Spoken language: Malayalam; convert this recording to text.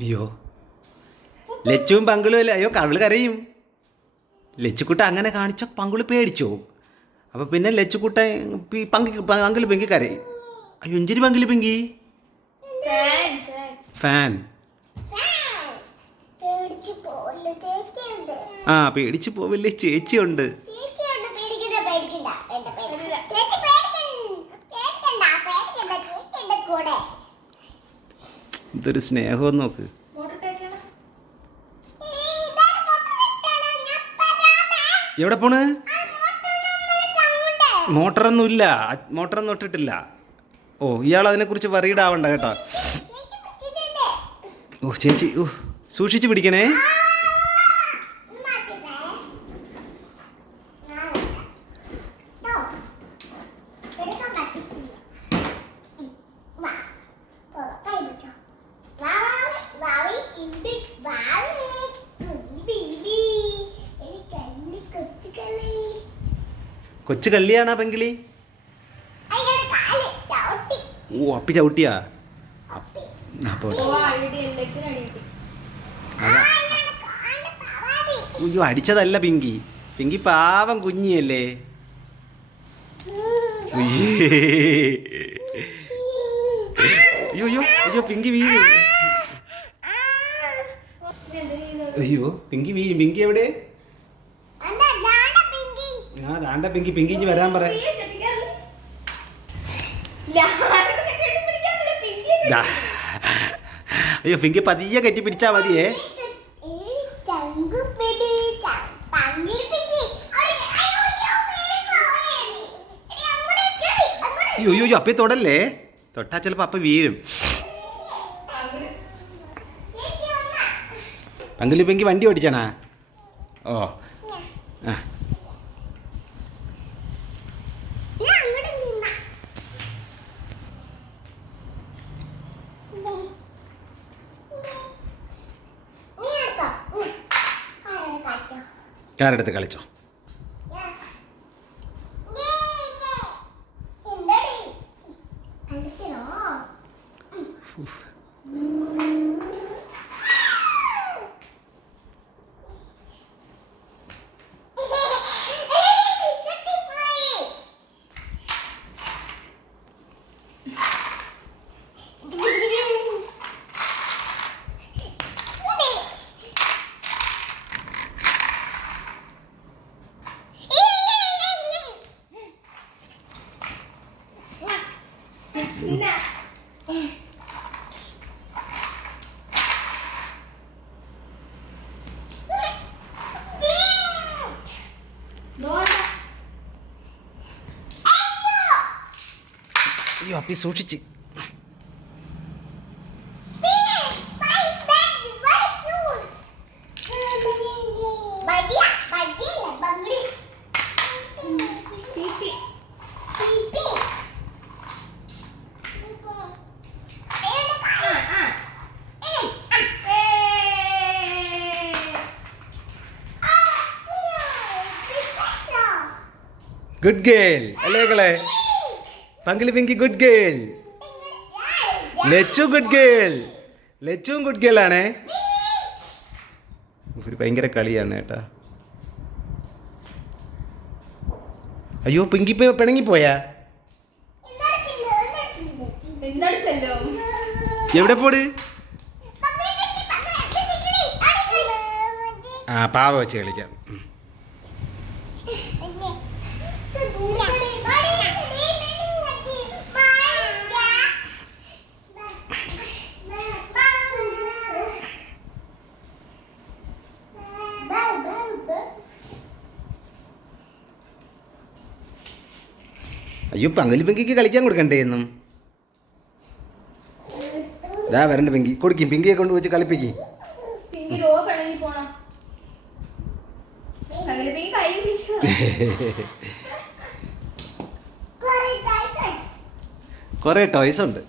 അയ്യോ ലച്ചുവും പങ്കുളും അല്ലേ? അയ്യോ കവിള് കരയും. ലച്ചുക്കുട്ട അങ്ങനെ കാണിച്ച പങ്കുള് പേടിച്ചോ? അപ്പോൾ പിന്നെ ലച്ചുക്കുട്ട പങ്കിള് പെങ്കി കരയും. അയ്യോ എന്തിരി പങ്കിള് പെങ്കി? ഫാൻ. ആ പേടിച്ചു പോവില്ലേ, ചേച്ചിയുണ്ട്. ഇതൊരു സ്നേഹം നോക്ക്. എവിടെ പോണ്? മോട്ടറൊന്നും ഇട്ടിട്ടില്ല. ഓ ഇയാൾ അതിനെക്കുറിച്ച് വറീഡ് ആവണ്ട കേട്ടോ. ഓ ചേച്ചി ഓ സൂക്ഷിച്ച് പിടിക്കണേ. കൊച്ചു കള്ളിയാണാ പെങ്കിളി? ഓ അപ്പി ചവിട്ടിയാ? അപ്പോൾ അയ്യോ അടിച്ചതല്ല പിങ്കി. പിങ്കി പാവം കുഞ്ഞിയല്ലേ. അയ്യോ അയ്യോ അയ്യോ പിങ്കി വീഴും. അയ്യോ പിങ്കി വീഴും. പിങ്കി എവിടെ? ആ ദാണ്ട പിങ്കി. പിങ്കി ഇഞ്ഞ് വരാൻ പറ. അയ്യോ പിങ്കി പതിയെ കെട്ടി പിടിച്ചാ മതിയേ. അയ്യോ അയ്യോ അപ്പേ തൊടല്ലേ. തൊട്ടാ ചിലപ്പോ അപ്പ വീഴും. പങ്കിളി പെങ്കി വണ്ടി ഓടിച്ചാണാ? ഓ ആ കാറെടുത്ത് കളിച്ചോ. അയ്യോ അപ്പി സൂക്ഷിച്ച്. ഗുഡ് ഗേൾ അല്ലേ കളെ? പങ്കിളി Pinky good girl. Lachu good girl. ലച്ചുവും ഗുഡ് ഗേൾ ആണേ. ഒരു ഭയങ്കര കളിയാണ് കേട്ടാ. അയ്യോ പിങ്കി പിണങ്ങി പോയാ? എവിടെ പോട്? ആ പാവ വെച്ച് കളിക്കാം. അയ്യോ പങ്കലി പെങ്കിക്ക് കളിക്കാൻ കൊടുക്കണ്ടേ എന്നും? ഇതാ വരണ്ട പെങ്കി. കൊടുക്കും പിങ്കിയെ കൊണ്ട് വെച്ച് കളിപ്പിക്കും. കുറേ ടോയ്സ് ഉണ്ട്.